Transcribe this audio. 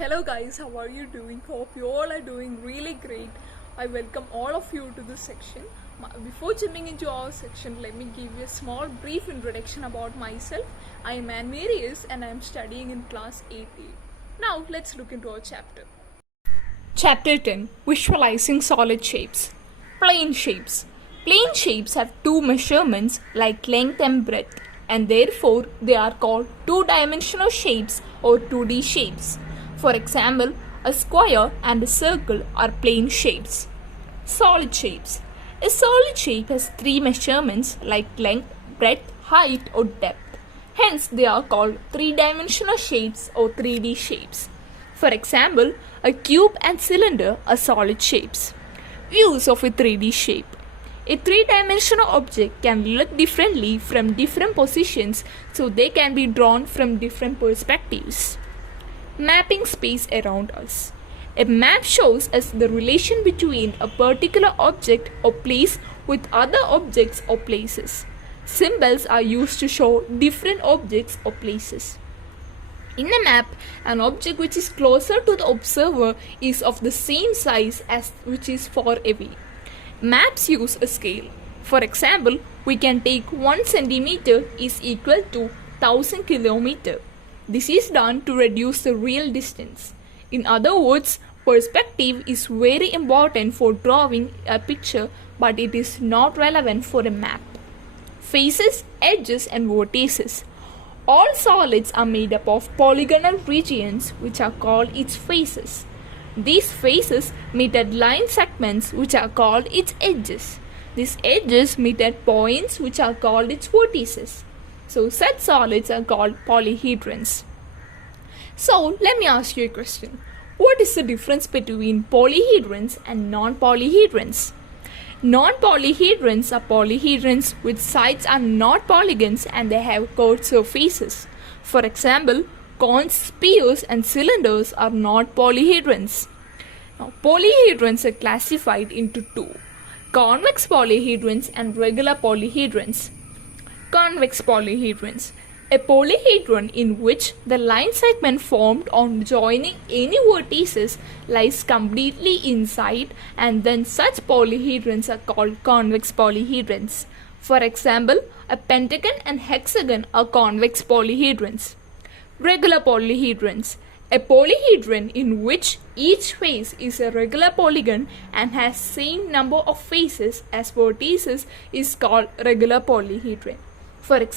Hello guys, how are you doing? Hope you all are doing really great. I welcome all of you to this section. Before jumping into our section, let me give you a small brief introduction about myself. I am Anvarius and I am studying in class 8A. Now let's look into our chapter. Chapter 10, Visualizing Solid Shapes. Plane shapes. Plane shapes have two measurements like length and breadth, and therefore they are called two-dimensional shapes or 2D shapes. For example, a square and a circle are plane shapes. Solid shapes. A solid shape has three measurements like length, breadth, height or depth. Hence, they are called three-dimensional shapes or 3D shapes. For example, a cube and cylinder are solid shapes. Views of a 3D shape. A three-dimensional object can look differently from different positions, so they can be drawn from different perspectives. Mapping space around us. A map shows us the relation between a particular object or place with other objects or places. Symbols are used to show different objects or places. In a map, an object which is closer to the observer is of the same size as which is far away. Maps use a scale. For example, we can take 1 centimeter is equal to 1000 kilometers. This is done to reduce the real distance. In other words, perspective is very important for drawing a picture, but it is not relevant for a map. Faces, edges and vertices. All solids are made up of polygonal regions which are called its faces. These faces meet at line segments which are called its edges. These edges meet at points which are called its vertices. So such solids are called polyhedrons. So let me ask you a question. What is the difference between polyhedrons and non-polyhedrons? Non-polyhedrons are polyhedrons which sides are not polygons and they have curved surfaces. For example, cones, spheres and cylinders are not polyhedrons. Now, polyhedrons are classified into two: convex polyhedrons and regular polyhedrons. Convex polyhedrons. A polyhedron in which the line segment formed on joining any vertices lies completely inside, and then such polyhedrons are called convex polyhedrons. For example, a pentagon and hexagon are convex polyhedrons. Regular polyhedrons. A polyhedron in which each face is a regular polygon and has same number of faces as vertices is called regular polyhedron. For example,